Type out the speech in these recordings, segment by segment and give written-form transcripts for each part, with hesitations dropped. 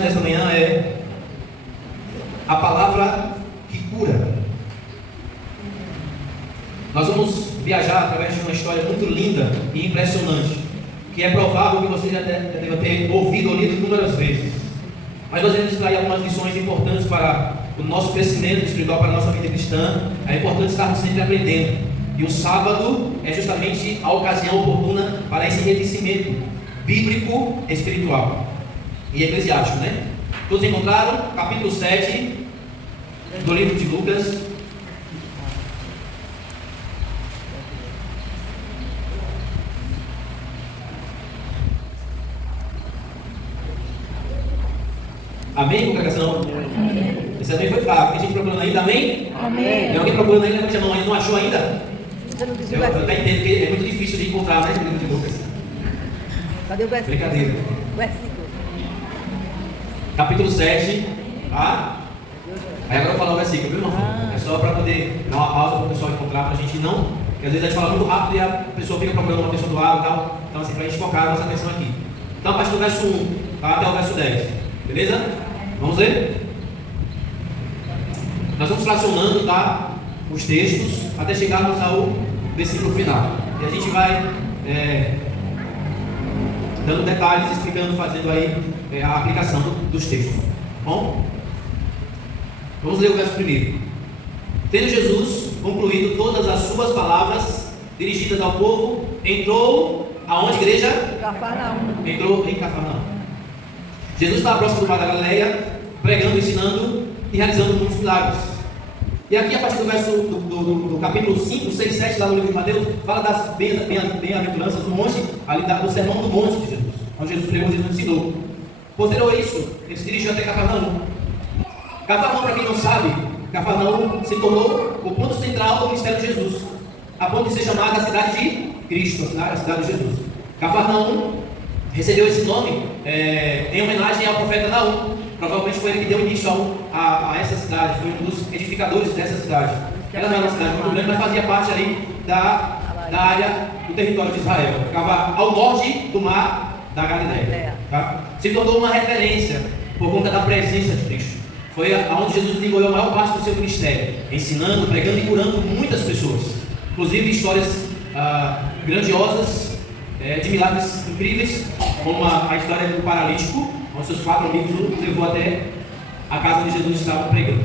Nessa manhã é a palavra que cura. Nós vamos viajar através de uma história muito linda e impressionante, que é provável que você já deva ter ouvido ou lido inúmeras vezes. Mas nós vamos extrair algumas lições importantes para o nosso crescimento espiritual, para a nossa vida cristã. É importante estarmos sempre aprendendo. E o sábado é justamente a ocasião oportuna para esse enriquecimento bíblico espiritual e eclesiástico, né? Todos encontraram? Capítulo 7 do livro de Lucas. Amém, congregação? Esse também foi fraco. Tem gente procurando ainda, amém? Amém. Tem alguém procurando ainda? Levante a mão aí, não achou ainda? Você não disse Eu o entendo versículo. que é muito difícil de encontrar, né, no livro de Lucas. Cadê o versículo? Brincadeira. Versículo. Capítulo 7, tá? Aí agora eu vou falar o versículo, viu, irmão? É só para poder dar uma pausa para o pessoal encontrar, para a gente não. Porque às vezes a gente fala muito rápido e a pessoa fica procurando uma pessoa do lado e tal. Então, assim, para a gente focar a nossa atenção aqui. Então, a partir do verso 1 tá, até o verso 10. Beleza? Vamos ler? Nós vamos fracionando, tá, os textos até chegarmos ao versículo final. E a gente vai dando detalhes, explicando, fazendo aí a aplicação dos textos. Bom? Vamos ler o verso primeiro. Tendo Jesus concluído todas as suas palavras dirigidas ao povo, entrou aonde, igreja? Cafarnaum. Entrou em Cafarnaum. Jesus estava próximo do mar da Galileia, pregando, ensinando e realizando muitos milagres. E aqui, a partir do verso do capítulo 5, 6, 7, lá no livro de Mateus, fala das bem-aventuranças do monte, ali do sermão do monte de Jesus, onde Jesus pregou, Jesus ensinou. Posterior a isso, ele se dirigiu até Cafarnaum. Cafarnaum, para quem não sabe, Cafarnaum se tornou o ponto central do ministério de Jesus, a ponto de ser chamada a cidade de Cristo, a cidade de Jesus. Cafarnaum recebeu esse nome em homenagem ao profeta Naum. Provavelmente foi ele que deu início a essa cidade, foi um dos edificadores dessa cidade. Ela não era uma cidade muito grande, mas fazia parte ali da área do território de Israel. Ficava ao norte do mar da Galileia. Tá? Se tornou uma referência por conta da presença de Cristo. Foi aonde Jesus desenvolveu a maior parte do seu ministério, ensinando, pregando e curando muitas pessoas. Inclusive histórias grandiosas, de milagres incríveis, como a história do paralítico, onde seus 4 amigos o levou até a casa onde Jesus estava pregando.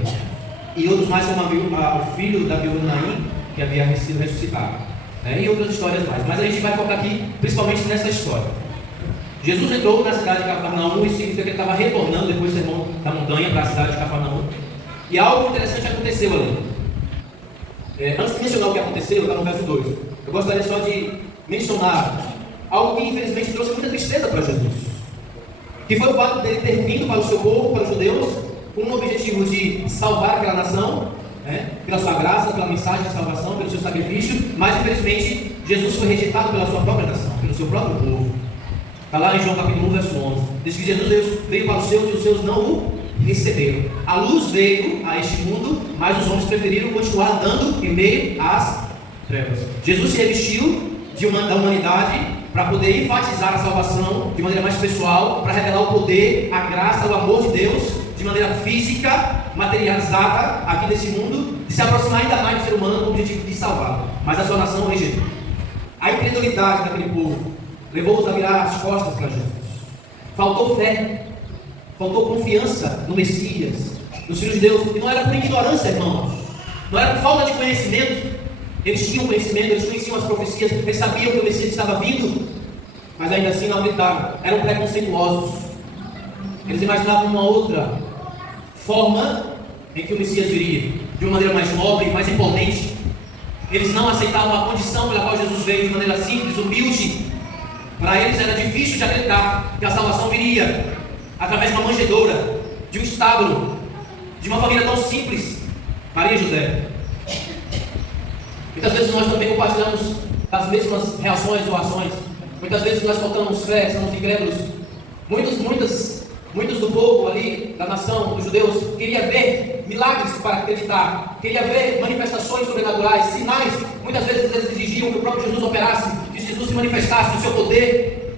E outros mais, como o filho da viúva Naim, que havia sido ressuscitado. E outras histórias mais. Mas a gente vai focar aqui, principalmente nessa história. Jesus entrou na cidade de Cafarnaum, e significa que ele estava retornando depois do sermão da montanha para a cidade de Cafarnaum. E algo interessante aconteceu ali. Antes de mencionar o que aconteceu, está no verso 2. Eu gostaria só de mencionar algo que infelizmente trouxe muita tristeza para Jesus, que foi o fato dele ter vindo para o seu povo, para os judeus, com o objetivo de salvar aquela nação, pela sua graça, pela mensagem de salvação, pelo seu sacrifício, mas infelizmente Jesus foi rejeitado pela sua própria nação, pelo seu próprio povo. Está lá em João capítulo 1, verso 11. Diz que Jesus veio para os seus e os seus não o receberam. A luz veio a este mundo, mas os homens preferiram continuar andando em meio às trevas. Jesus se revestiu da humanidade para poder enfatizar a salvação de maneira mais pessoal, para revelar o poder, a graça, o amor de Deus de maneira física, materializada aqui nesse mundo, de se aproximar ainda mais do ser humano com o objetivo de salvá-lo. Mas a sua nação rejeitou. A incredulidade daquele povo levou-os a virar as costas para Jesus. Faltou fé, faltou confiança no Messias, nos filhos de Deus, e não era por ignorância, irmãos, não era por falta de conhecimento. Eles tinham conhecimento, eles conheciam as profecias, eles sabiam que o Messias estava vindo, mas ainda assim não acreditavam, eram preconceituosos. Eles imaginavam uma outra forma em que o Messias viria, de uma maneira mais nobre, mais imponente. Eles não aceitavam a condição pela qual Jesus veio, de maneira simples, humilde. Para eles era difícil de acreditar que a salvação viria através de uma manjedoura, de um estábulo, de uma família tão simples, Maria e José. Muitas vezes nós também compartilhamos as mesmas reações ou ações. Muitas vezes nós faltamos fé, somos incrédulos. Muitos do povo ali, da nação, dos judeus, queria ver milagres para acreditar, queria ver manifestações sobrenaturais, sinais. Muitas vezes eles exigiam que o próprio Jesus operasse, que Jesus se manifestasse no seu poder,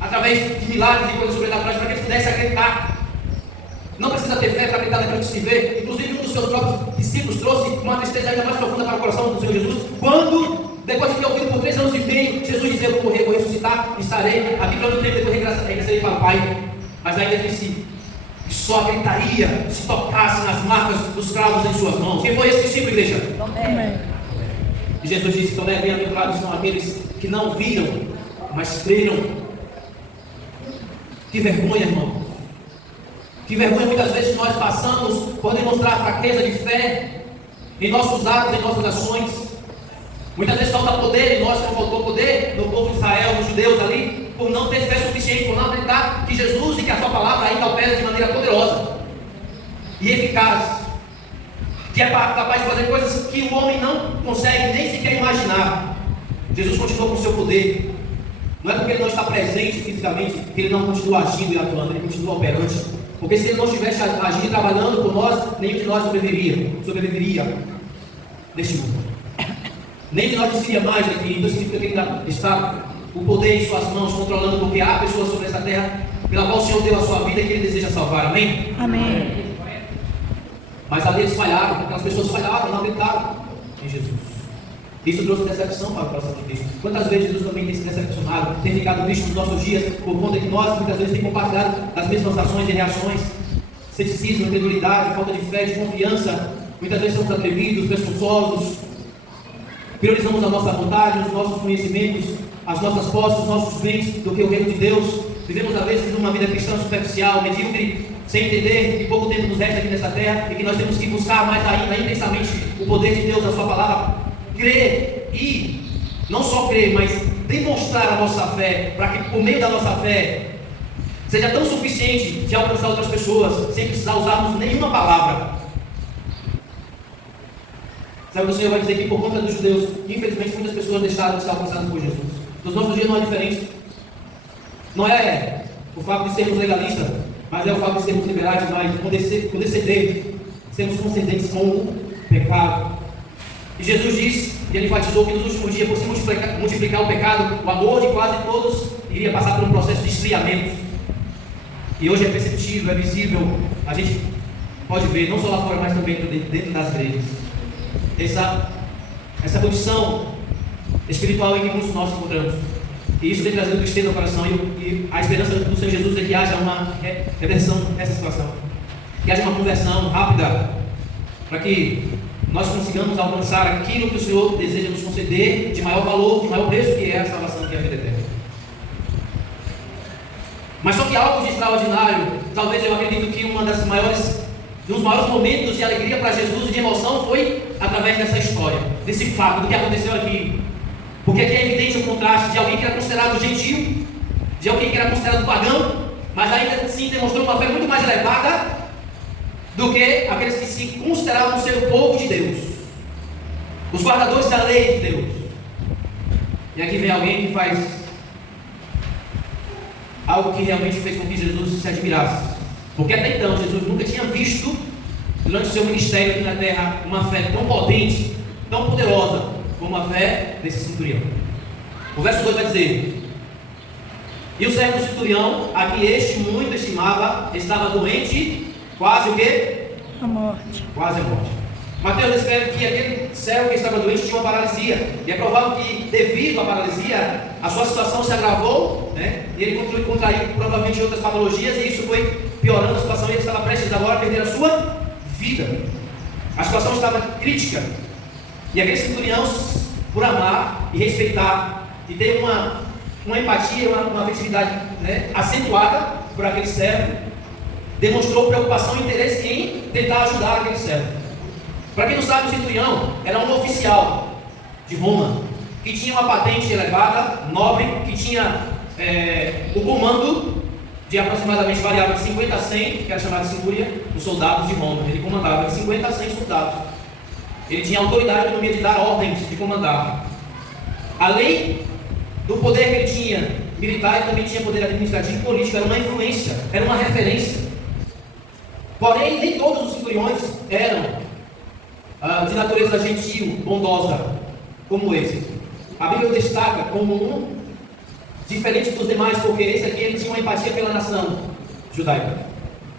através de milagres e coisas sobrenaturais, para que eles pudessem acreditar. se ver. Inclusive, um dos seus próprios discípulos trouxe uma tristeza ainda mais profunda para o coração do Senhor Jesus, quando, depois de ter ouvido por 3 anos e meio, Jesus dizia: eu vou morrer, vou ressuscitar, estarei aqui para o tempo, depois regressarei para o Pai. Mas ainda disse que só acreditaria se tocasse nas marcas dos cravos em suas mãos. Quem foi esse discípulo, igreja? Amém. E Jesus disse: então, bem-aventurados são aqueles que não viram, mas creram. Que vergonha, irmão. Que vergonha muitas vezes nós passamos por demonstrar fraqueza de fé em nossos atos, em nossas ações. Muitas vezes falta poder em nós, como faltou poder no povo de Israel, nos judeus ali, por não ter fé suficiente, por não acreditar que Jesus e que a sua palavra ainda opera de maneira poderosa e eficaz, que é capaz de fazer coisas que o homem não consegue nem sequer imaginar. Jesus continua com o seu poder. Não é porque ele não está presente fisicamente que ele não continua agindo e atuando, ele continua operante. Porque se ele não estivesse agindo e trabalhando por nós, nenhum de nós sobreviveria neste mundo. Nem de nós seria mais daqui. Então significa que ele está o poder em suas mãos, controlando, porque há pessoas sobre essa terra pela qual o Senhor deu a sua vida e que ele deseja salvar. Amém? Amém. Mas ali eles falharam, aquelas pessoas falharam, não acreditaram em Jesus. Isso trouxe decepção para o coração de Cristo. Quantas vezes Jesus também tem se decepcionado, tem ficado triste nos nossos dias, por conta que nós muitas vezes temos compartilhado as mesmas ações e reações, ceticismo, incredulidade, falta de fé, de confiança. Muitas vezes somos atrevidos, presunçosos, priorizamos a nossa vontade, os nossos conhecimentos, as nossas posses, os nossos bens, do que o reino de Deus. Vivemos às vezes uma vida cristã superficial, medíocre, sem entender que pouco tempo nos resta aqui nessa terra e que nós temos que buscar mais ainda intensamente o poder de Deus, a sua palavra, crer e não só crer, mas demonstrar a nossa fé, para que por meio da nossa fé seja tão suficiente de alcançar outras pessoas, sem precisar usarmos nenhuma palavra. Sabe o que o Senhor vai dizer que por conta dos judeus, infelizmente muitas pessoas deixaram de ser alcançadas por Jesus. Nos nossos dias não é diferente. Não é o fato de sermos legalistas, mas é o fato de sermos liberais demais, condescender, sermos concedentes com o pecado. E Jesus disse, e ele enfatizou que nos últimos dias, por se multiplicar o pecado, o amor de quase todos iria passar por um processo de esfriamento. E hoje é perceptível, é visível, a gente pode ver, não só lá fora, mas também dentro das igrejas, essa condição espiritual em que muitos nós nos encontramos. E isso tem trazido tristeza ao coração, e a esperança do Senhor Jesus é que haja uma reversão nessa situação, que haja uma conversão rápida, para que nós consigamos alcançar aquilo que o Senhor deseja nos conceder de maior valor, de maior preço, que é a salvação, que é a vida eterna. Mas só que algo de extraordinário, talvez eu acredito que um dos maiores momentos de alegria para Jesus e de emoção foi através dessa história, desse fato, do que aconteceu aqui. Porque aqui é evidente o contraste de alguém que era considerado gentil, de alguém que era considerado pagão, mas ainda assim demonstrou uma fé muito mais elevada do que aqueles que se consideravam ser o povo de Deus, os guardadores da lei de Deus. E aqui vem alguém que faz algo que realmente fez com que Jesus se admirasse, porque até então Jesus nunca tinha visto, durante o seu ministério aqui na terra, uma fé tão potente, tão poderosa, como a fé desse centurião. O verso 2 vai dizer: e o servo do centurião, a que este muito estimava, estava doente, quase o quê? A morte. Quase a morte. Mateus descreve que aquele servo que estava doente tinha uma paralisia, e é provável que, devido à paralisia, a sua situação se agravou, né? E ele contraiu provavelmente outras patologias, e isso foi piorando a situação, e ele estava prestes agora a perder a sua vida. A situação estava crítica, e aquele centurião, por amar e respeitar, e ter uma empatia, uma afetividade, né, acentuada por aquele servo, demonstrou preocupação e interesse em tentar ajudar aquele servo. Para quem não sabe, o centurião era um oficial de Roma, que tinha uma patente elevada, nobre, que tinha o comando de aproximadamente, variava de 50 a 100, que era chamado de centúria, os soldados de Roma. Ele comandava de 50 a 100 soldados. Ele tinha autoridade e autonomia de dar ordens, de comandar. Além do poder que ele tinha militar, ele também tinha poder administrativo e político. Era uma influência, era uma referência. Porém, nem todos os centuriões eram de natureza gentil, bondosa, como esse. A Bíblia o destaca como um diferente dos demais, porque esse aqui ele tinha uma empatia pela nação judaica.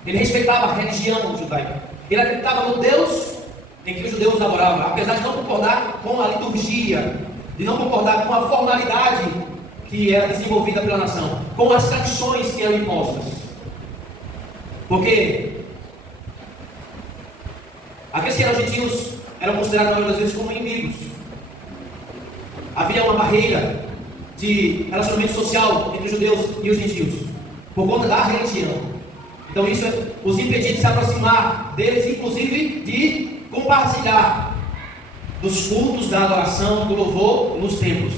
Ele respeitava a religião judaica. Ele acreditava no Deus em que os judeus adoravam, apesar de não concordar com a liturgia, de não concordar com a formalidade que era desenvolvida pela nação, com as tradições que eram impostas. Porque aqueles que eram gentios eram considerados, na maioria das vezes, como inimigos. Havia uma barreira de relacionamento social entre os judeus e os gentios, por conta da religião. Então isso os impedia de se aproximar deles, inclusive de compartilhar dos cultos, da adoração, do louvor nos templos,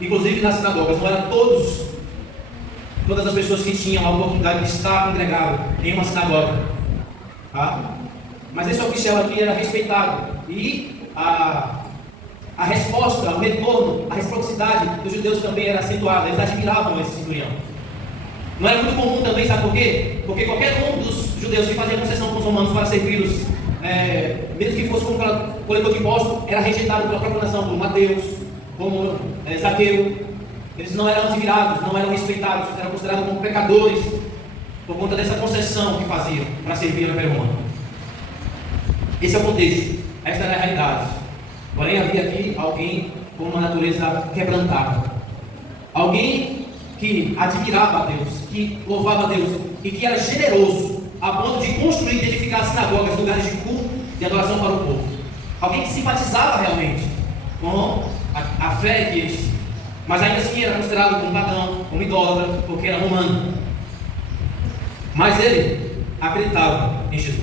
inclusive nas sinagogas. Não eram todas as pessoas que tinham a oportunidade de estar congregado em uma sinagoga, tá? Mas esse oficial aqui era respeitado, e a resposta, o retorno, a reciprocidade dos judeus também era acentuada. Eles admiravam esse centurião. Não era muito comum também, sabe por quê? Porque qualquer um dos judeus que fazia concessão com os romanos para servi-los, mesmo que fosse como coletor de impostos, era rejeitado pela própria nação, como Mateus, como Zaqueu. Eles não eram admirados, não eram respeitados, eram considerados como pecadores por conta dessa concessão que faziam para servir ao Império Romano. Esse é o contexto, esta era a realidade. Porém, havia aqui alguém com uma natureza quebrantada, alguém que admirava a Deus, que louvava a Deus e que era generoso a ponto de construir e edificar sinagogas, lugares de culto e adoração para o povo. Alguém que simpatizava realmente com a fé que eles tinham, mas ainda assim era considerado como pagão, como idólatra, porque era romano. Mas ele acreditava em Jesus,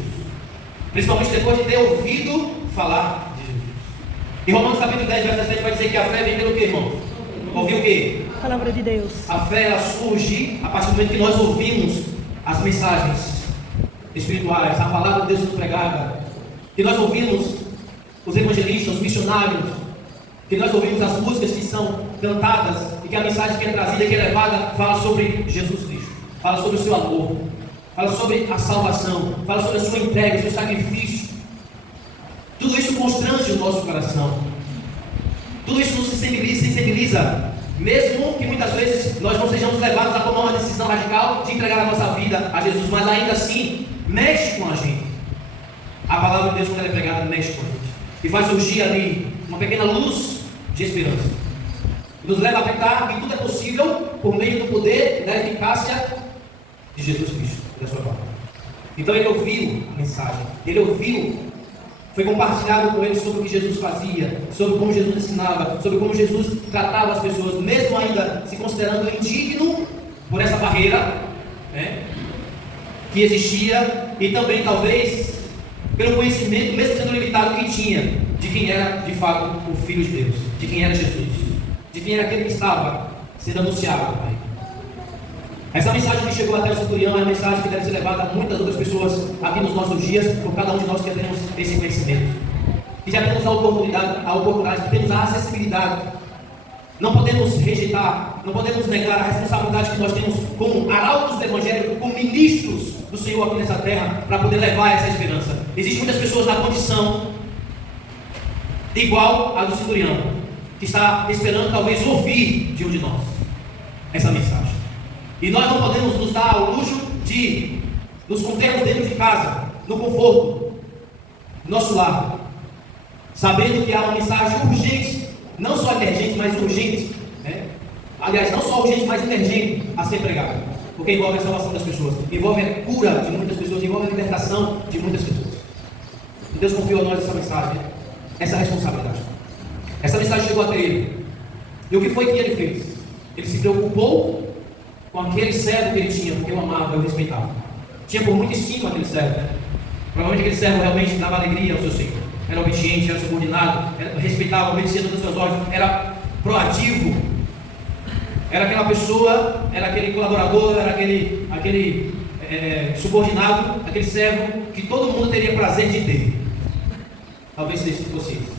principalmente depois de ter ouvido falar de Jesus. Em Romanos capítulo 10, verso 7 vai dizer que a fé vem pelo quê, irmãos? Ouvir o quê? A palavra de Deus. A fé, ela surge a partir do momento que nós ouvimos as mensagens espirituais, a palavra de Deus sendo pregada, que nós ouvimos os evangelistas, os missionários, que nós ouvimos as músicas que são cantadas e que a mensagem que é trazida, que é levada, fala sobre Jesus Cristo, fala sobre o seu amor, fala sobre a salvação, fala sobre a sua entrega, o seu sacrifício. Tudo isso constrange o nosso coração, tudo isso nos sensibiliza, mesmo que muitas vezes nós não sejamos levados a tomar uma decisão radical de entregar a nossa vida a Jesus, mas ainda assim mexe com a gente. A palavra de Deus, quando ela é pregada, mexe com a gente e faz surgir ali uma pequena luz de esperança, nos leva a acreditar que tudo é possível por meio do poder e da eficácia de Jesus Cristo, da sua palavra. Então ele ouviu a mensagem, ele ouviu, foi compartilhado com ele sobre o que Jesus fazia, sobre como Jesus ensinava, sobre como Jesus tratava as pessoas, mesmo ainda se considerando indigno por essa barreira, né, que existia, e também talvez pelo conhecimento, mesmo sendo limitado, que tinha de quem era de fato o Filho de Deus, de quem era Jesus, de quem era aquele que estava sendo anunciado a ele. Essa mensagem que chegou até o centurião é uma mensagem que deve ser levada a muitas outras pessoas aqui nos nossos dias, por cada um de nós que já temos esse conhecimento, que já temos a oportunidade, que temos a acessibilidade. Não podemos rejeitar, não podemos negar a responsabilidade que nós temos como arautos do Evangelho, como ministros do Senhor aqui nessa terra, para poder levar essa esperança. Existem muitas pessoas na condição igual à do centurião, que está esperando talvez ouvir de um de nós essa mensagem. E nós não podemos nos dar ao luxo de nos contermos dentro de casa, no conforto do nosso lar, sabendo que há uma mensagem urgente, não só emergente, mas urgente, né? Aliás, não só urgente, mas emergente a ser pregada, porque envolve a salvação das pessoas, envolve a cura de muitas pessoas, envolve a libertação de muitas pessoas. E Deus confiou a nós essa mensagem, essa responsabilidade. Essa mensagem chegou até ele. E o que foi que ele fez? Ele se preocupou com aquele servo que ele tinha, porque eu amava, eu respeitava. Tinha por muito estima aquele servo. Provavelmente aquele servo realmente dava alegria ao seu Senhor. Era obediente, era subordinado, respeitava, obedecia todas as suas ordens, era proativo. Era aquela pessoa, era aquele colaborador, era aquele subordinado, aquele servo que todo mundo teria prazer de ter. Talvez seja possível.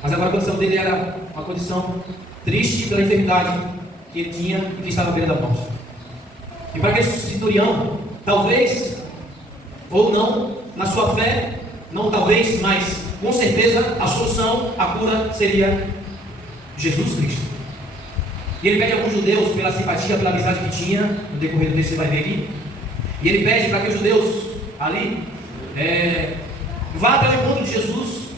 Mas agora a condição dele era uma condição triste pela enfermidade que ele tinha e que estava à beira da morte. E para aquele centurião, talvez, ou não, na sua fé, não talvez, mas com certeza a solução, a cura seria Jesus Cristo. E ele pede a alguns judeus, pela simpatia, pela amizade que tinha, no decorrer do texto você vai ver aqui, e ele pede para que os judeus ali Vá até o encontro de Jesus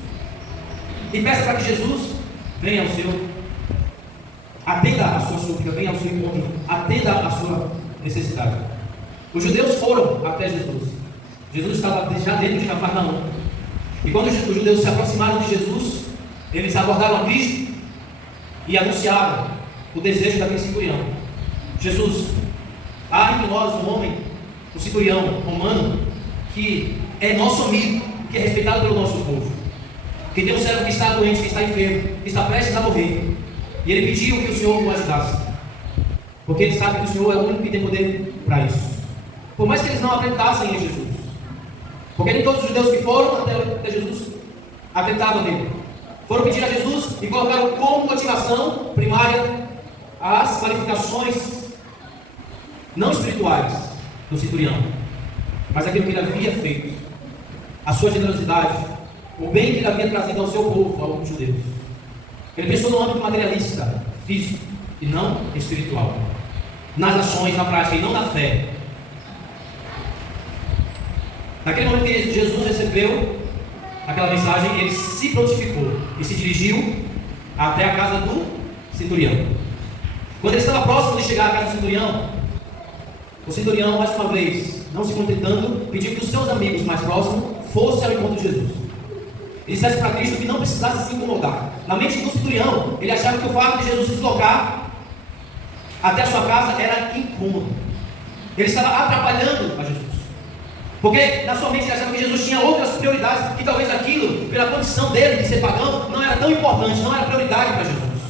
e peça para que Jesus venha ao seu. Atenda a sua súplica, venha ao seu encontro, atenda a sua necessidade. Os judeus foram até Jesus. Jesus estava já dentro de Cafarnaum. E quando os judeus se aproximaram de Jesus, eles abordaram a Cristo e anunciaram o desejo daquele centurião. Jesus, há entre nós um homem, um centurião romano, que é nosso amigo, que é respeitado pelo nosso povo, que tem um servo que está doente, que está enfermo, que está prestes a morrer, e ele pediu que o Senhor o ajudasse, porque ele sabe que o Senhor é o único que tem poder para isso. Por mais que eles não acreditassem em Jesus, porque nem todos os judeus que foram até Jesus acreditavam nele, foram pedir a Jesus e colocaram como motivação primária as qualificações não espirituais do centurião, mas aquilo que ele havia feito, a sua generosidade, o bem que ele havia trazido ao seu povo, aos judeus. Ele pensou no âmbito materialista, físico, e não espiritual, nas ações, na prática, e não na fé. Naquele momento que Jesus recebeu aquela mensagem, ele se prontificou e se dirigiu até a casa do centurião. Quando ele estava próximo de chegar à casa do centurião, o centurião, mais uma vez, não se contentando, pediu que os seus amigos mais próximos fossem ao encontro de Jesus. Ele dissesse para Cristo que não precisasse se incomodar. Na mente do centurião, ele achava que o fato de Jesus se deslocar até a sua casa era incômodo. Ele estava atrapalhando a Jesus. Porque na sua mente ele achava que Jesus tinha outras prioridades, que talvez aquilo, pela condição dele de ser pagão, não era tão importante, não era prioridade para Jesus.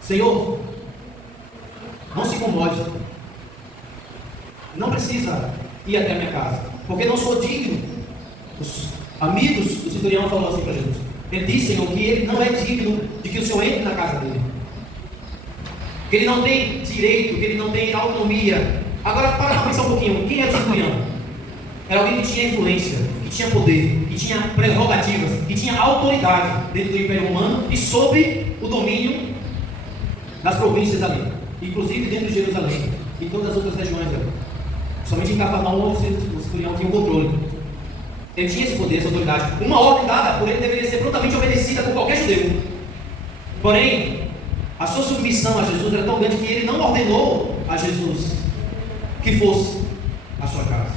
Senhor, não se incomode. Não precisa ir até a minha casa, porque não sou digno. Os amigos do centurião falaram assim para Jesus. Ele disse, Senhor, que ele não é digno de que o Senhor entre na casa dele, que ele não tem direito, que ele não tem autonomia. Agora, para pensar um pouquinho, quem era o centurião? Era alguém que tinha influência, que tinha poder, que tinha prerrogativas, que tinha autoridade dentro do Império Romano e sob o domínio das províncias ali, inclusive dentro de Jerusalém e todas as outras regiões ali. Somente em Cafarnaum o centurião tinha o controle. Ele tinha esse poder, essa autoridade. Uma ordem dada por ele deveria ser prontamente obedecida por qualquer judeu. Porém, a sua submissão a Jesus era tão grande que ele não ordenou a Jesus que fosse à sua casa.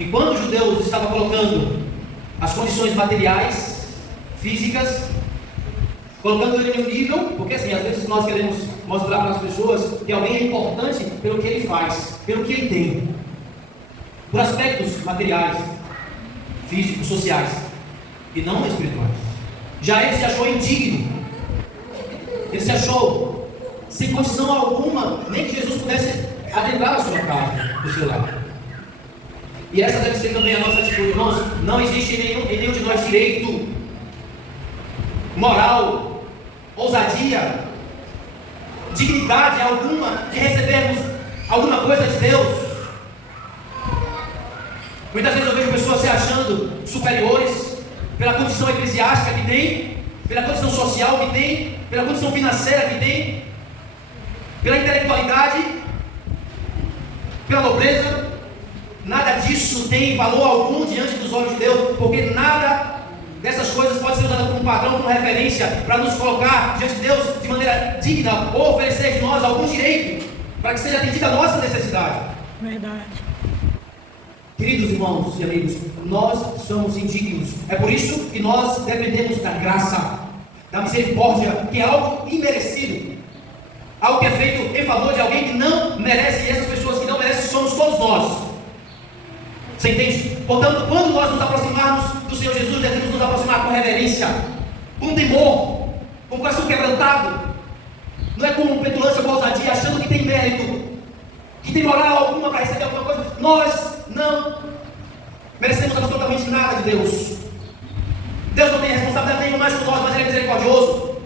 E quando os judeus estavam colocando as condições materiais, físicas, colocando ele em um nível, porque assim, às vezes nós queremos mostrar para as pessoas que alguém é importante pelo que ele faz, pelo que ele tem, por aspectos materiais, físicos, sociais, e não espirituais. Já ele se achou indigno, ele se achou sem condição alguma, nem que Jesus pudesse adentrar a sua casa, do seu lado. E essa deve ser também a nossa atitude, irmãos. Não existe em nenhum de nós direito, moral, ousadia, dignidade alguma de recebermos alguma coisa de Deus. Muitas vezes eu vejo pessoas se achando superiores pela condição eclesiástica que tem, pela condição social que tem, pela condição financeira que tem, pela intelectualidade, pela nobreza. Nada disso tem valor algum diante dos olhos de Deus, porque nada dessas coisas pode ser usada como padrão, como referência, para nos colocar diante de Deus de maneira digna, ou oferecer de nós algum direito, para que seja atendida a nossa necessidade. Verdade. Queridos irmãos e amigos, nós somos indignos. É por isso que nós dependemos da graça, da misericórdia, que é algo imerecido, algo que é feito em favor de alguém que não merece, e essas pessoas que não merecem somos todos nós. Você entende? Portanto, quando nós nos aproximarmos do Senhor Jesus, devemos nos aproximar com reverência, com temor, com o coração quebrantado. Não é com petulância, com ousadia, achando que tem mérito, que tem moral alguma para receber alguma coisa. Nós não merecemos absolutamente nada de Deus. Deus não tem responsabilidade nenhuma mais por nós, mas Ele é misericordioso.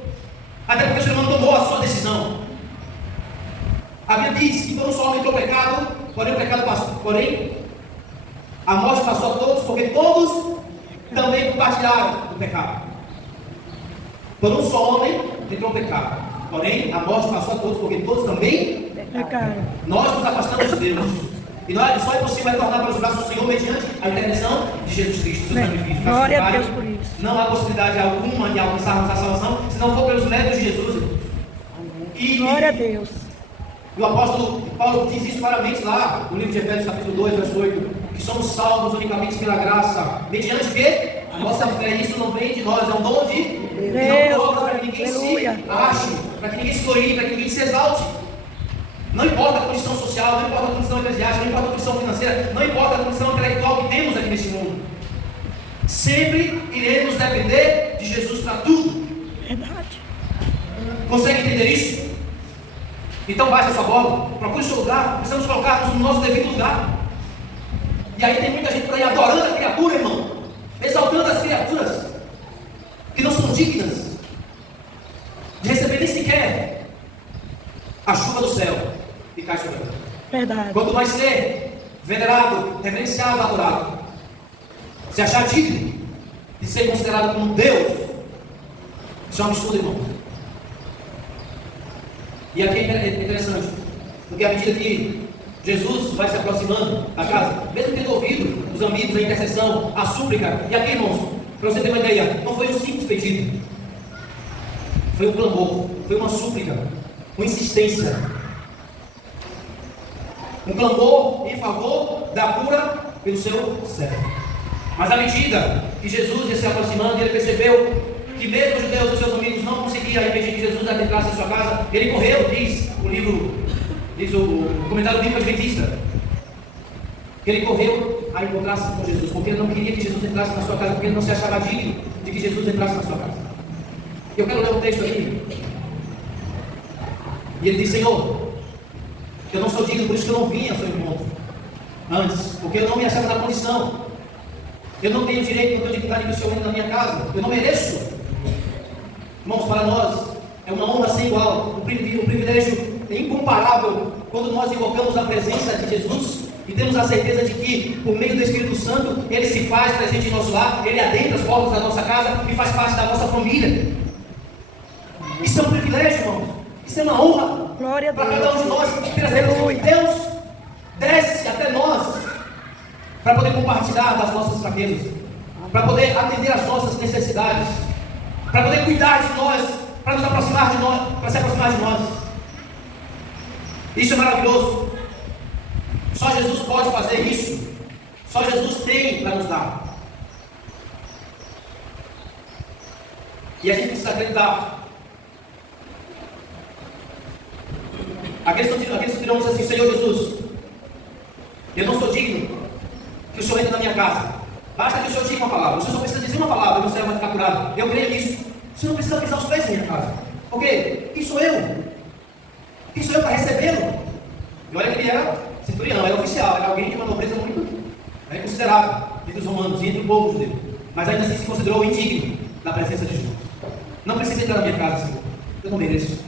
Até porque o ser humano tomou a sua decisão. A Bíblia diz que todo só entrou o pecado, porém o pecado passou. Porém, a morte passou a todos, porque todos também compartilharam do pecado. Por um só homem entrou o pecado. Porém, a morte passou a todos, porque todos também pecaram. Nós nos afastamos de Deus. E só é possível retornar para os braços do Senhor mediante a intervenção de Jesus Cristo, seu sacrifício. Glória a Deus por isso. Não há possibilidade alguma de alcançarmos a salvação se não for pelos méritos de Jesus, irmãos. Glória a Deus. E o apóstolo Paulo diz isso claramente lá no livro de Efésios, capítulo 2, verso 8, que somos salvos unicamente pela graça, mediante que a nossa fé, isso não vem de nós, é um dom de Deus, não para que ninguém se ache, para que ninguém se glorie, para que ninguém se exalte. Não importa a condição social, não importa a condição eclesiástica, não importa a condição financeira, não importa a condição intelectual que temos aqui neste mundo. Sempre iremos depender de Jesus para tudo. Verdade. Consegue entender isso? Então baixa essa bola, procure o seu lugar, precisamos colocar-nos no nosso devido lugar. E aí tem muita gente por aí adorando a criatura, irmão, exaltando as criaturas que não são dignas de receber nem sequer a chuva do céu que cai sobre ela. Verdade. Quanto mais ser venerado, reverenciado, adorado, se achar digno de ser considerado como Deus, isso é um absurdo, irmão. E aqui é interessante, porque à medida que Jesus vai se aproximando da casa, mesmo tendo ouvido os amigos, a intercessão, a súplica, e aqui, irmãos, para você ter uma ideia, não foi um simples pedido, foi um clamor, foi uma súplica, uma insistência, um clamor em favor da cura pelo seu servo. Mas à medida que Jesus ia se aproximando, ele percebeu que mesmo os judeus e seus amigos não conseguiam impedir que Jesus adentrasse em sua casa. Ele correu, diz o livro, diz o comentário bíblico adventista, que ele correu a encontrar-se com Jesus, porque ele não queria que Jesus entrasse na sua casa, porque ele não se achava digno de que Jesus entrasse na sua casa. Eu quero ler um texto aqui, e ele diz: Senhor, eu não sou digno, por isso que eu não vim ao seu encontro antes, porque eu não me achava na condição. Eu não tenho direito, não tenho dignidade que o Senhor entre na minha casa, eu não mereço. Irmãos, para nós é uma honra sem igual, um privilégio incomparável quando nós invocamos a presença de Jesus e temos a certeza de que, por meio do Espírito Santo, Ele se faz presente em nosso lar, Ele adentra as portas da nossa casa e faz parte da nossa família. Isso é um privilégio, irmãos. Isso é uma honra para cada um de nós. Deus desce até nós para poder compartilhar das nossas fraquezas, para poder atender às nossas necessidades, para poder cuidar de nós, para nos aproximar de nós, para se aproximar de nós. Isso é maravilhoso. Só Jesus pode fazer isso. Só Jesus tem para nos dar. E a gente precisa acreditar. Aqueles que dizem assim: Senhor Jesus, eu não sou digno que o Senhor entre na minha casa. Basta que o Senhor diga uma palavra. O Senhor só precisa dizer uma palavra e meu servo vai ficar curado. Eu creio nisso. O Senhor não precisa pisar os pés em minha casa. Porque quem sou eu? Quem sou eu para recebê-lo? E olha que ele era centurião, era oficial, era alguém de uma nobreza muito considerável entre os romanos e entre o povo judeu. Mas ainda assim se considerou indigno da presença de Jesus. Não precisa entrar na minha casa, Senhor. Eu não mereço.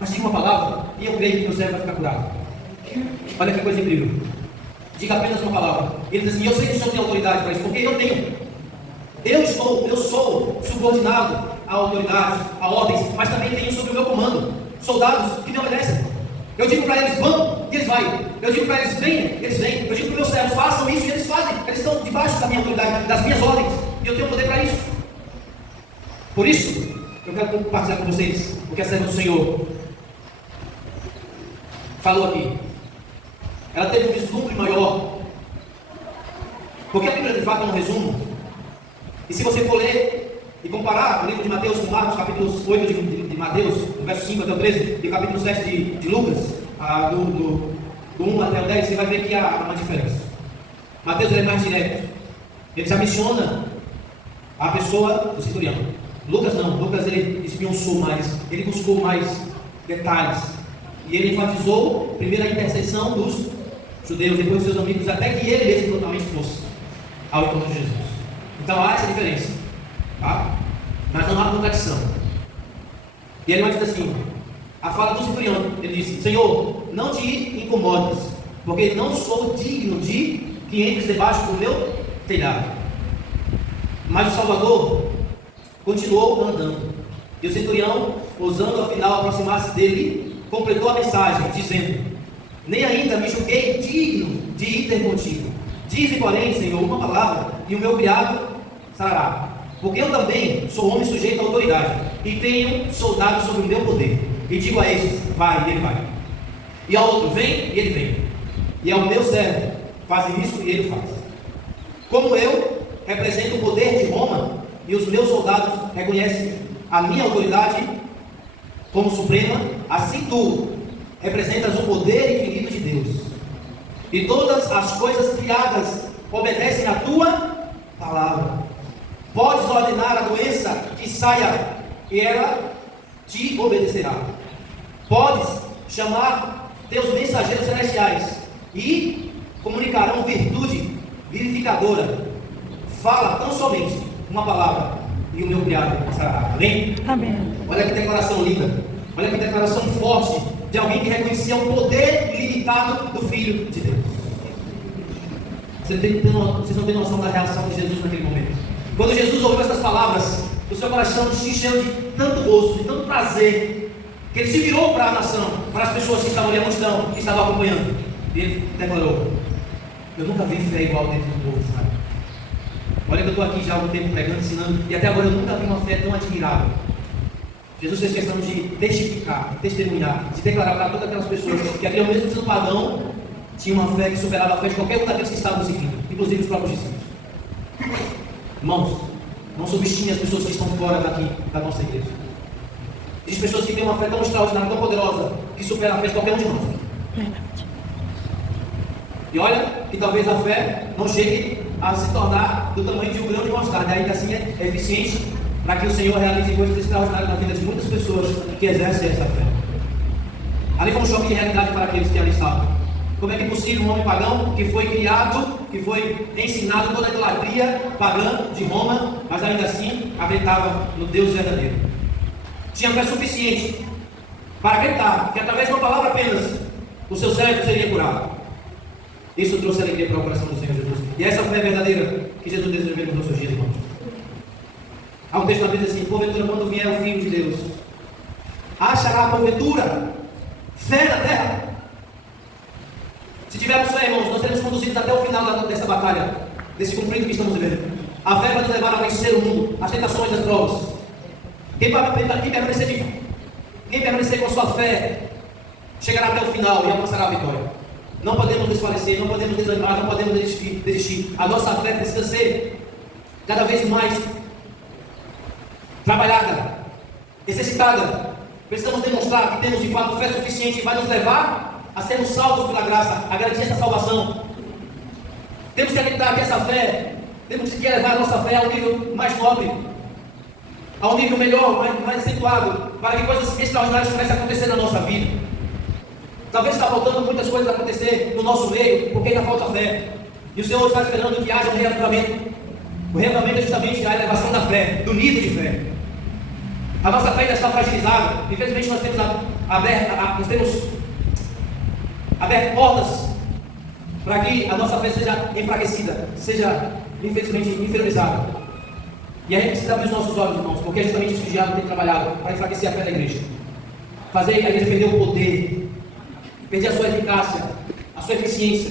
Mas diga uma palavra e eu creio que meu servo vai ficar curado. Olha que coisa incrível. Diga apenas uma palavra. Ele diz assim: eu sei que o Senhor tem autoridade para isso, porque eu tenho. Eu sou subordinado à autoridade, a ordens, mas também tenho sob o meu comando soldados que me obedecem. Eu digo para eles: vão, e eles vão. Eu digo para eles: venham, eles vêm. Eu digo para os meus servos: façam isso, e eles fazem. Eles estão debaixo da minha autoridade, das minhas ordens, e eu tenho poder para isso. Por isso, eu quero compartilhar com vocês o que a serva do Senhor falou aqui. Ela teve um vislumbre maior, porque a Bíblia de fato é um resumo. E se você for ler e comparar o livro de Mateus com Marcos, capítulo 8 de Mateus, do verso 5 até o 13, e o capítulo 7 de Lucas, do 1 até o 10, você vai ver que há uma diferença. Mateus é mais direto, ele já menciona a pessoa do centurião. Lucas não, Lucas ele esmiuçou mais, ele buscou mais detalhes, e ele enfatizou primeiro a intercessão dos judeus, depois dos seus amigos, até que ele mesmo totalmente fosse ao encontro de Jesus. Então há essa diferença, tá? Mas não há contradição. E ele vai dizer assim: a fala do centurião, ele disse: Senhor, não te incomodes, porque não sou digno de que entres debaixo do meu telhado. Mas o Salvador continuou andando, e o centurião, ousando afinal aproximar-se dele, completou a mensagem, dizendo: nem ainda me julguei digno de ir ter contigo. Dize, porém, Senhor, uma palavra, e o meu criado sarará. Porque eu também sou homem sujeito à autoridade, e tenho soldados sobre o meu poder. E digo a estes, vai, e ele vai. E ao outro, vem, e ele vem. E ao meu servo, faz isso, e ele faz. Como eu represento o poder de Roma, e os meus soldados reconhecem a minha autoridade como suprema, assim tu representas o poder infinito de Deus. E todas as coisas criadas obedecem à tua palavra. Podes ordenar a doença que saia, e ela te obedecerá. Podes chamar teus mensageiros celestiais, e comunicarão virtude vivificadora. Fala tão somente uma palavra, e o meu criado sarará. Amém? Amém. Olha que declaração linda. Olha que declaração forte de alguém que reconhecia o poder ilimitado do Filho de Deus. Vocês não têm noção da reação de Jesus naquele momento. Quando Jesus ouviu essas palavras, o seu coração se encheu de tanto gozo, de tanto prazer, que ele se virou para a nação, para as pessoas que estavam ali, a multidão que estavam acompanhando. E ele declarou: eu nunca vi fé igual dentro do povo, sabe? Olha que eu estou aqui já há algum tempo pregando, ensinando, e até agora eu nunca vi uma fé tão admirável. Jesus fez questão de testificar, de testemunhar, de declarar para todas aquelas pessoas que aquele mesmo sendo pagão tinha uma fé que superava a fé de qualquer um daqueles que estavam seguindo, inclusive os próprios discípulos. Irmãos, não subestime as pessoas que estão fora daqui da nossa igreja. Existem pessoas que têm uma fé tão extraordinária, tão poderosa, que supera a fé de qualquer um de nós. E olha que talvez a fé não chegue a se tornar do tamanho de um grão de mostarda, ainda assim é eficiente para que o Senhor realize coisas extraordinárias na vida de muitas pessoas que exercem essa fé. Ali foi um choque de realidade para aqueles que ali estavam. Como é que é possível um homem pagão que foi criado, que foi ensinado toda a idolatria pagã de Roma, mas ainda assim acreditava no Deus verdadeiro? Tinha fé suficiente para acreditar que através de uma palavra apenas o seu cérebro seria curado. Isso trouxe alegria para o coração do Senhor Jesus. E essa fé verdadeira que Jesus deseja ver nos nossos dias, irmãos. Há um texto na Bíblia assim: porventura, quando vier o Filho de Deus, achará porventura fé na terra? Se tivermos fé, irmãos, nós seremos conduzidos até o final dessa batalha, desse conflito que estamos vivendo. A fé vai nos levar a vencer o mundo, as tentações, as provas. Quem permanecer com a sua fé chegará até o final e alcançará a vitória. Não podemos desfalecer, não podemos desanimar, não podemos desistir. A nossa fé precisa ser cada vez mais trabalhada, exercitada. Precisamos demonstrar que temos de fato fé suficiente que vai nos levar a sermos salvos pela graça, a garantir essa salvação. Temos que acreditar que essa fé, temos que levar a nossa fé a um nível mais nobre, a um nível melhor, mais acentuado, para que coisas extraordinárias comecem a acontecer na nossa vida. Talvez está faltando muitas coisas acontecer no nosso meio, porque ainda falta fé. E o Senhor está esperando que haja um reavivamento. O reavivamento é justamente a elevação da fé, do nível de fé. A nossa fé ainda está fragilizada. Infelizmente nós temos aberto portas para que a nossa fé seja enfraquecida, seja infelizmente inferiorizada. E a gente precisa abrir os nossos olhos, irmãos, porque é justamente isso que o diabo tem trabalhado para enfraquecer a fé da igreja. Fazer a igreja perder o poder, perder a sua eficácia, a sua eficiência,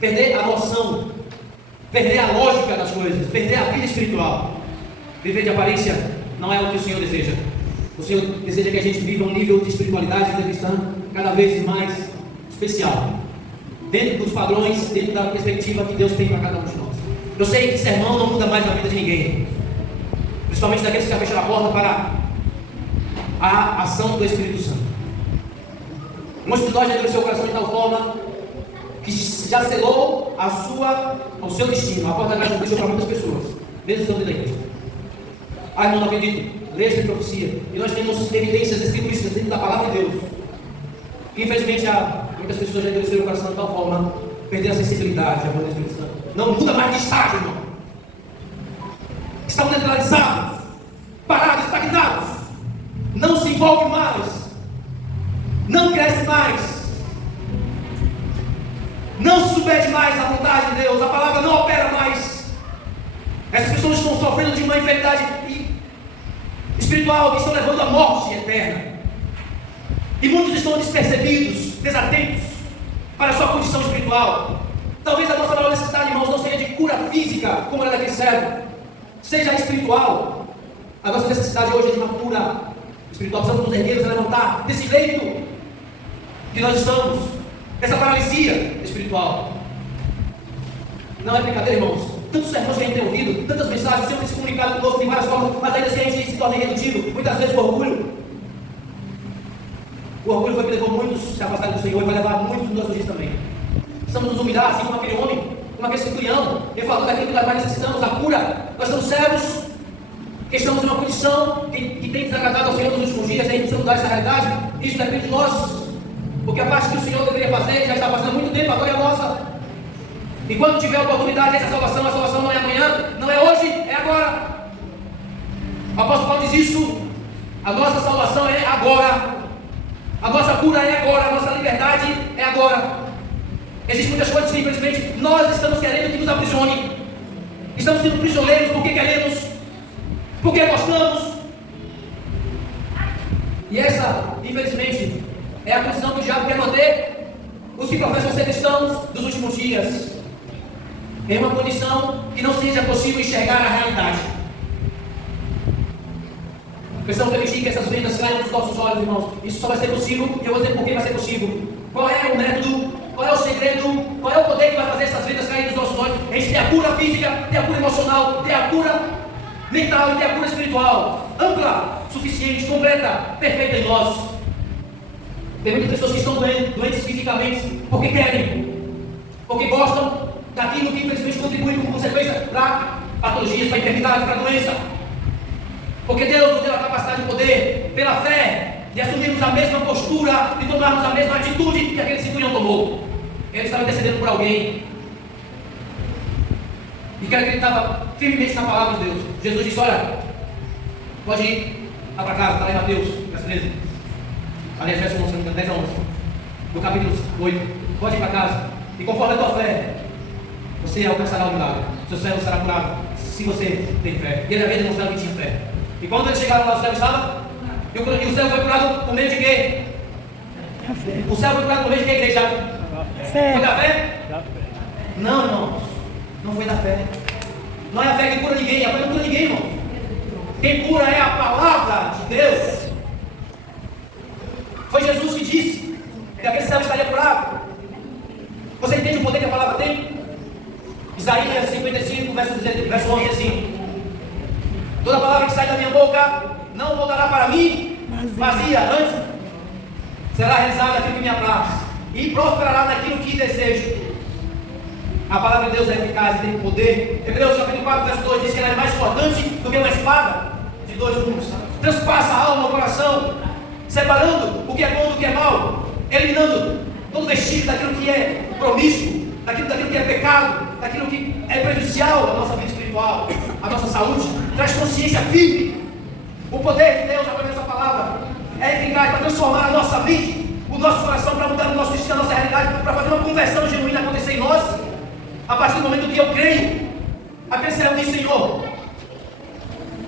perder a noção, perder a lógica das coisas, perder a vida espiritual. Viver de aparência não é o que o Senhor deseja. O Senhor deseja que a gente viva um nível de espiritualidade cristã cada vez mais especial, dentro dos padrões, dentro da perspectiva que Deus tem para cada um de nós. Eu sei que sermão não muda mais a vida de ninguém, principalmente daqueles que já fecharam a porta para a ação do Espírito Santo. Muitos de nós já endureceu o coração de tal forma que já selou o seu destino. A porta da graça deixou para muitas pessoas, mesmo estando dentro da igreja. Ah, irmão, não acredito. Leia a profecia. E nós temos evidências escriturísticas dentro da palavra de Deus. E, infelizmente, muitas pessoas já endureceram o coração de tal forma, perderam a sensibilidade, a voz do Espírito Santo. Não muda mais de estágio, irmão. Estão neutralizados, parados, estagnados. Não se envolve mais. Não cresce mais. Não se submete mais à vontade de Deus. A palavra não opera mais. Essas pessoas estão sofrendo de uma enfermidade espiritual que estão levando à morte eterna. E muitos estão despercebidos, desatentos para a sua condição espiritual. Talvez a nossa maior necessidade, irmãos, não seja de cura física, como era daquele servo, seja espiritual. A nossa necessidade hoje é de uma cura espiritual. Precisamos nos erguer, nos levantar desse leito que nós estamos, dessa paralisia espiritual. Não é brincadeira, irmãos. Tantos sermões que a gente tem ouvido, tantas mensagens, o Senhor tem se comunicado conosco de várias formas, mas ainda assim a gente se torna irredutível, muitas vezes por orgulho. O orgulho foi que levou muitos a se afastarem do Senhor e vai levar muitos nos nossos dias também. Precisamos nos humilhar, assim como aquele homem, como aquele centurião, ele falou daquilo que nós mais necessitamos, a cura. Nós somos servos, que estamos em uma condição que tem desagradado ao Senhor nos últimos dias, e a gente precisa mudar essa realidade. Isso depende de nós, porque a parte que o Senhor deveria fazer, ele já está fazendo há muito tempo, agora é a nossa. E quando tiver a oportunidade, essa salvação, a salvação não é amanhã, não é hoje, é agora. O apóstolo Paulo diz isso, a nossa salvação é agora, a nossa cura é agora, a nossa liberdade é agora. Existem muitas coisas que, infelizmente, nós estamos querendo que nos aprisione. Estamos sendo prisioneiros porque queremos, porque gostamos. E essa, infelizmente, é a condição que o diabo quer manter os que professam ser cristãos dos últimos dias. Em uma condição que não seja possível enxergar a realidade. Precisamos permitir que essas vendas caiam nos nossos olhos, irmãos. Isso só vai ser possível, e eu vou dizer por que vai ser possível. Qual é o método, qual é o segredo, qual é o poder que vai fazer essas vendas caírem nos nossos olhos? A gente tem a cura física, tem a cura emocional, tem a cura mental e tem a cura espiritual. Ampla, suficiente, completa, perfeita em nós. Tem muitas pessoas que estão doentes fisicamente porque querem, porque gostam daquilo que infelizmente contribui como consequência para patologias, para enfermidades, para doença. Porque Deus nos deu a capacidade de poder, pela fé, de assumirmos a mesma postura, de tomarmos a mesma atitude que aquele centurião tomou. Ele estava intercedendo por alguém. E que acreditava firmemente na palavra de Deus. Jesus disse: olha, pode ir lá para casa, está lá em Mateus, verso 13. Aliás, verso 11, 10 a 11. No capítulo 8. Pode ir para casa. E conforme a tua fé, você alcançará o milagre. Seu servo será curado, se você tem fé. E ele havia demonstrado que tinha fé. E quando eles chegaram lá, o servo estava. E o servo foi curado por meio de quê? O servo foi curado por meio de quê, igreja? Fé. Foi da fé? Não, irmãos. Não foi da fé. Não é a fé que cura ninguém. A fé não cura ninguém, irmão. Quem cura é a palavra de Deus. Foi Jesus que disse que aquele servo estaria curado. Você entende o poder que a palavra tem? Isaías 55, verso 11, assim: toda palavra que sai da minha boca não voltará para mim vazia, antes será realizada aquilo que me apraz e prosperará naquilo que desejo. A palavra de Deus é eficaz e tem poder. Hebreus capítulo 4, verso 2 diz que ela é mais cortante do que uma espada de dois gumes, transpassa a alma, o coração, separando o que é bom do que é mal, eliminando todo vestígio daquilo que é promíscuo, daquilo que é pecado, daquilo que é prejudicial à nossa vida espiritual, à nossa saúde. Traz consciência firme. O poder de Deus, através dessa palavra, é eficaz para transformar a nossa mente, o nosso coração, para mudar o nosso destino, a nossa realidade, para fazer uma conversão genuína acontecer em nós. A partir do momento que eu creio, aquele servo diz: Senhor,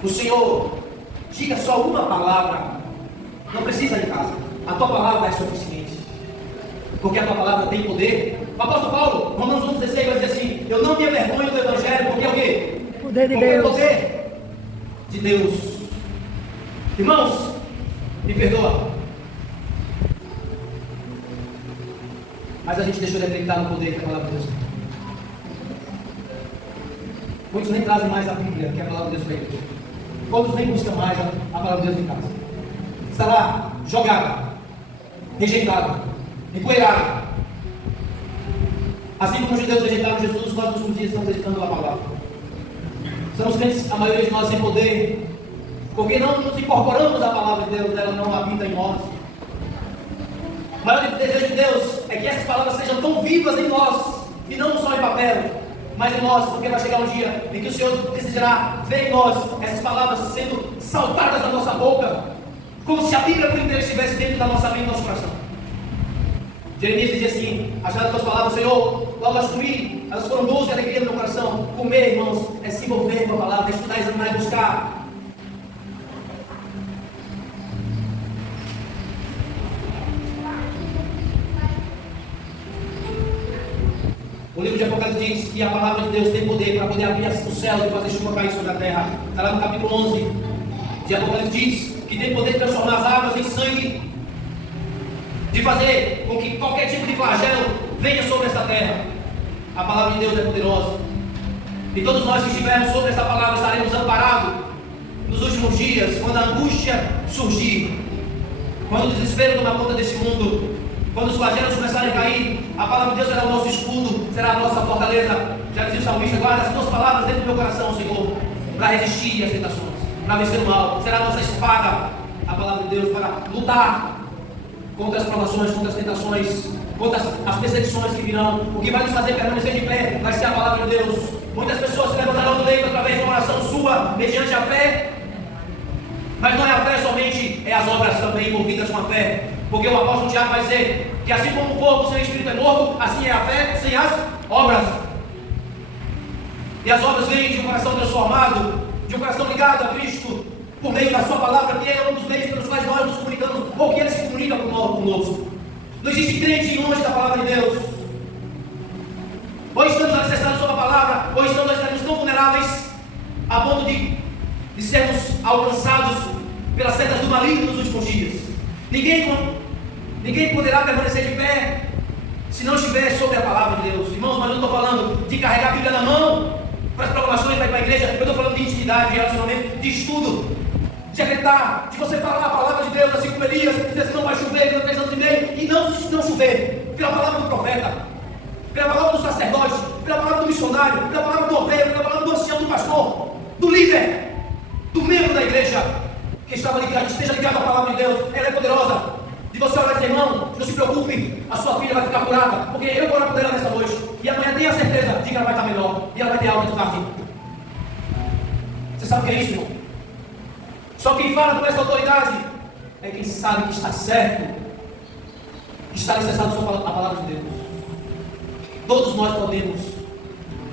o Senhor, diga só uma palavra, não precisa de casa, a tua palavra é suficiente, porque a tua palavra tem poder. O apóstolo Paulo, Romanos 1,16, vai dizer assim: eu não me envergonho do Evangelho, porque é o quê? Poder de porque Deus. é o poder de Deus. Irmãos, me perdoa, mas a gente deixou de acreditar no poder que a palavra de Deus tem. Muitos nem trazem mais a Bíblia, que é a palavra de Deus para a igreja. Outros nem buscam mais a palavra de Deus em casa. Está lá, jogada, rejeitada, empoeirada. Assim como os judeus rejeitaram Jesus, nós nos últimos dias estamos rejeitando a palavra. Somos crentes, a maioria de nós, sem poder, porque não nos incorporamos à palavra de Deus, ela não habita em nós. O maior desejo de Deus é que essas palavras sejam tão vivas em nós, e não só em papel, mas em nós, porque vai chegar um dia em que o Senhor desejará ver em nós essas palavras sendo saltadas da nossa boca, como se a Bíblia por inteiro estivesse dentro da nossa mente e do nosso coração. Jeremias dizia assim: as tuas palavras, Senhor, logo as comi, elas foram doce e alegria no meu coração. Comer, irmãos, é se envolver com a palavra, é estudar, examinar e buscar. O livro de Apocalipse diz que a palavra de Deus tem poder para poder abrir os céus e fazer chuva cair sobre a terra. Está lá no capítulo 11 de Apocalipse, diz que tem poder de transformar as águas em sangue, de fazer com que qualquer tipo de flagelo venha sobre essa terra. A palavra de Deus é poderosa. E todos nós que estivermos sobre essa palavra estaremos amparados nos últimos dias, quando a angústia surgir, quando o desespero tomar conta desse mundo, quando os flagelos começarem a cair. A palavra de Deus será o nosso escudo, será a nossa fortaleza. Já dizia o salmista: guarda as tuas palavras dentro do meu coração, Senhor, para resistir às tentações, para vencer o mal. Será a nossa espada, a palavra de Deus, para lutar contra as provações, contra as tentações, contra as perseguições que virão. O que vai nos fazer permanecer de pé vai ser a palavra de Deus. Muitas pessoas se levantarão do leito através de uma oração sua, mediante a fé. Mas não é a fé somente, é as obras também envolvidas com a fé. Porque o apóstolo Tiago vai dizer que assim como o corpo sem o espírito é morto, assim é a fé sem as obras. E as obras vêm de um coração transformado, de um coração ligado a Cristo, por meio da sua palavra, que é um dos meios pelos quais nós nos comunicamos, ou que ele se comunica conosco. Não existe crente longe da palavra de Deus. Ou estamos alicerçados sobre a palavra, ou estamos tão vulneráveis a ponto de sermos alcançados pelas setas do maligno nos últimos dias. Ninguém poderá permanecer de pé se não estiver sobre a palavra de Deus. Irmãos, mas eu não estou falando de carregar a Bíblia na mão para as proclamações, para ir para a igreja. Eu estou falando de intimidade, de relacionamento, de estudo, de acreditar, de você falar a palavra de Deus, assim como Elias, dizer assim: não vai chover por 3 anos e meio, e não chover, pela palavra do profeta, pela palavra do sacerdote, pela palavra do missionário, pela palavra do obreiro, pela palavra do ancião, do pastor, do líder, do membro da igreja, que estava ligado, esteja ligado à palavra de Deus. Ela é poderosa. De você olhar e dizer: irmão, não se preocupe, a sua filha vai ficar curada, porque eu vou orar por ela nessa noite, e amanhã tenha certeza de que ela vai estar melhor, e ela vai ter alta de tarde. Você sabe o que é isso, irmão? Só quem fala com essa autoridade é quem sabe que está certo, que está alicerçado sobre a palavra de Deus. Todos nós podemos,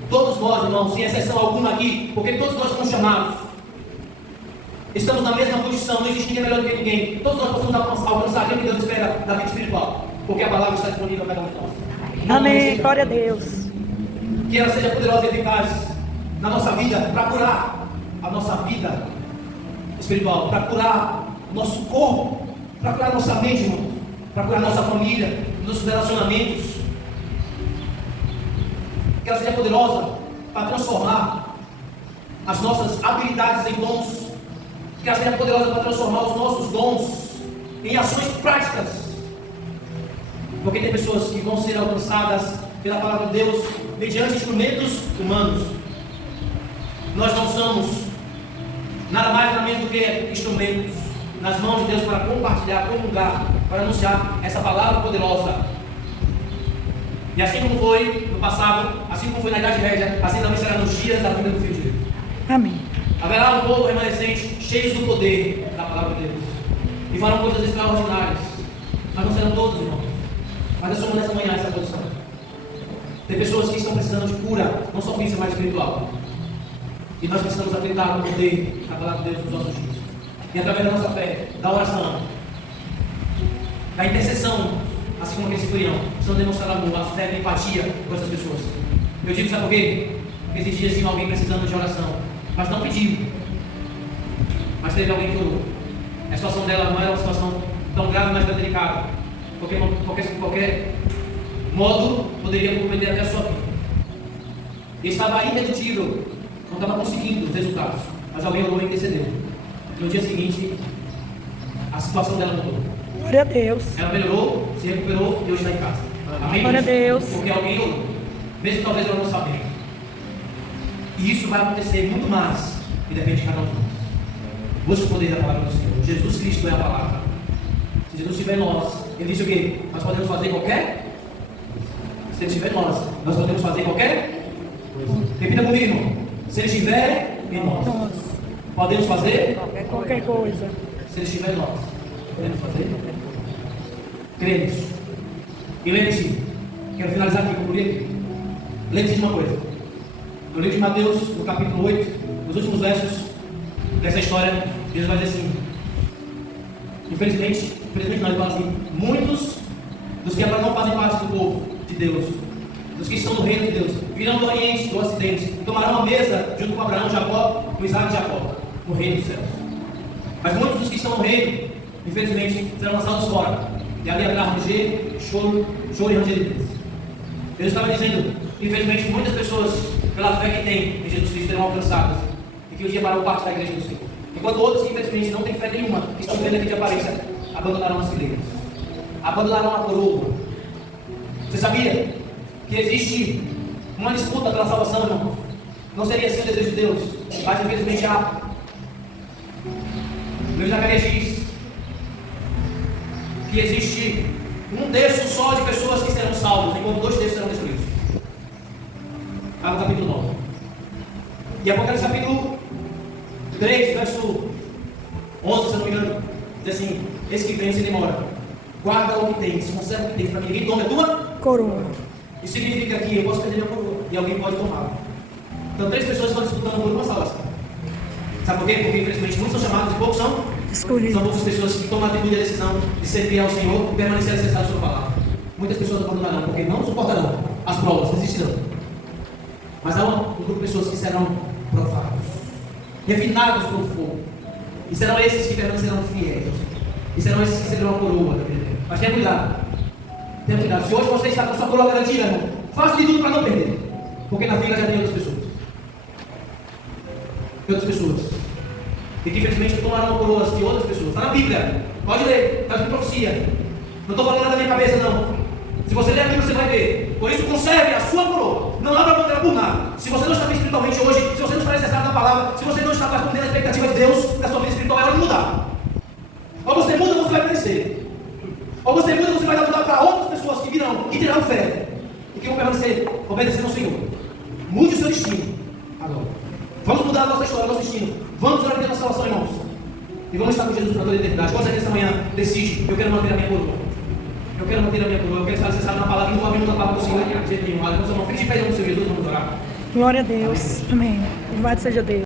todos nós, irmãos, sem exceção alguma aqui, porque todos nós somos chamados. Estamos na mesma condição, não existe ninguém melhor do que ninguém. Todos nós possamos alcançar aquilo que Deus espera da vida espiritual, porque a palavra está disponível para cada um de nós. Amém, glória a Deus. Que ela seja poderosa e eficaz na nossa vida, para curar a nossa vida espiritual, para curar o nosso corpo, para curar a nossa mente, irmão, para curar a nossa família, nossos relacionamentos. Que ela seja poderosa para transformar as nossas habilidades em dons. Que ela seja poderosa para transformar os nossos dons em ações práticas. Porque tem pessoas que vão ser alcançadas pela palavra de Deus mediante instrumentos humanos. Nós não somos nada mais nada menos do que instrumentos nas mãos de Deus para compartilhar, comungar, para anunciar essa palavra poderosa. E assim como foi no passado, assim como foi na Idade Média, assim também será nos dias da vida do Filho de Deus. Amém. Haverá um povo remanescente, cheios do poder da palavra de Deus, e farão coisas extraordinárias. Mas não serão todos, irmãos. Mas nós somos nessa manhã essa posição. Tem pessoas que estão precisando de cura, não só física, mas espiritual. E nós precisamos acreditar no poder da palavra de Deus nos nossos dias. E através da nossa fé, da oração, da intercessão, assim como aquele centurião, precisamos demonstrar amor, a fé e empatia com essas pessoas. Eu digo, sabe por quê? Porque esses dias tinha alguém precisando de oração, mas não pediu. Mas teve alguém que orou. A situação dela não era uma situação tão grave, mas tão delicada. Porque qualquer modo poderia comprometer até a sua vida. E estava irredutível, não estava conseguindo os resultados. Mas alguém orou e intercedeu. E no dia seguinte, a situação dela mudou. Glória a Deus. Ela melhorou, se recuperou e hoje está em casa. Amém? Glória a Deus. Porque alguém orou, mesmo talvez ela não sabendo. E isso vai acontecer muito mais, e depende de cada um de nós. Busque o poder da palavra do Senhor. Jesus Cristo é a palavra. Se Jesus estiver em nós, Ele disse o quê? Nós podemos fazer qualquer? Se Ele estiver em nós podemos fazer qualquer coisa. Repita comigo, irmão. Se Ele estiver em nós, podemos fazer qualquer coisa. Se Ele estiver em nós, podemos fazer. Cremos. E lembre-se, quero finalizar aqui, concluir aqui. Lembre-se de uma coisa. No livro de Mateus, no capítulo 8, nos últimos versos dessa história, Jesus vai dizer assim: infelizmente não, ele fala assim: muitos dos que agora não fazem parte do povo de Deus, dos que estão no reino de Deus, virão do Oriente, do Ocidente, e tomarão a mesa junto com Abraão, Jacó, com Isaac e Jacó, no reino dos céus. Mas muitos dos que estão no reino, infelizmente, serão lançados fora. E ali haverá ranger, choro e ranger de dentes. Deus estava dizendo, infelizmente, muitas pessoas, pela fé que têm em Jesus Cristo, serão alcançadas. E que um dia farão parte da igreja do Senhor. Enquanto outros que, infelizmente, não têm fé nenhuma, que estão vendo aqui de aparência, abandonarão as fileiras. Abandonarão a coroa. Você sabia que existe uma disputa pela salvação, irmão? Não seria assim o desejo de Deus, mas infelizmente há. O livro de Zacarias diz que existe 1/3 só de pessoas que serão salvas, enquanto 2/3 serão destruídos. Está no capítulo 9. E Apocalipse capítulo 3, verso 11, se eu não me engano, diz assim: esse que vem sem demora, guarda o que tens, conserva o que tens, para que ninguém tome a tua Coroa. Isso significa que eu posso perder minha coroa e alguém pode tomá-la. Então 3 pessoas estão disputando por uma salvação. Sabe por quê? Porque infelizmente muitos são chamados e poucos são Escolhido. São poucas pessoas que tomam a atitude e a decisão de ser fiel ao Senhor e permanecer alicerçado à sua palavra. Muitas pessoas abandonarão porque não suportarão as provas, resistirão. Mas há um grupo de pessoas que serão provados, refinados pelo fogo. E serão esses que permanecerão fiéis. E serão esses que receberão a coroa. Mas tenha cuidado. Tenha cuidado. Se hoje você está com sua coroa garantida, irmão, faça de tudo para não perder. Porque na fila já tem outras pessoas. Tem outras pessoas. E que infelizmente tomarão coroas de outras pessoas. Está na Bíblia. Pode ler. Está de profecia. Não estou falando nada da minha cabeça, não. Se você ler a Bíblia, você vai ver. Por isso, conserve a sua coroa. Não abra mão dela por nada. Se você não está bem espiritualmente hoje, se você não está necessário na palavra, se você não está correspondendo à expectativa de Deus na sua vida espiritual, é hora de mudar. Ou você muda ou você vai crescer. Ou você muda ou você vai dar lugar para outras pessoas que virão e terão fé. E que vão permanecer obedecendo ao Senhor. Mude o seu destino. Agora. Vamos mudar a nossa história, o nosso destino. Vamos orar pela nossa salvação, irmãos. E vamos estar com Jesus para toda a eternidade. Quantos aqui esta manhã decide? Eu quero manter a minha coroa. Eu quero manter a minha coroa. Eu quero estar necessário na palavra e não vou abrir mão da palavra do Senhor de jeito nenhum. Olha, vamos fique de pé, seu Jesus, vamos orar. Glória a Deus. Amém. Louvado seja Deus.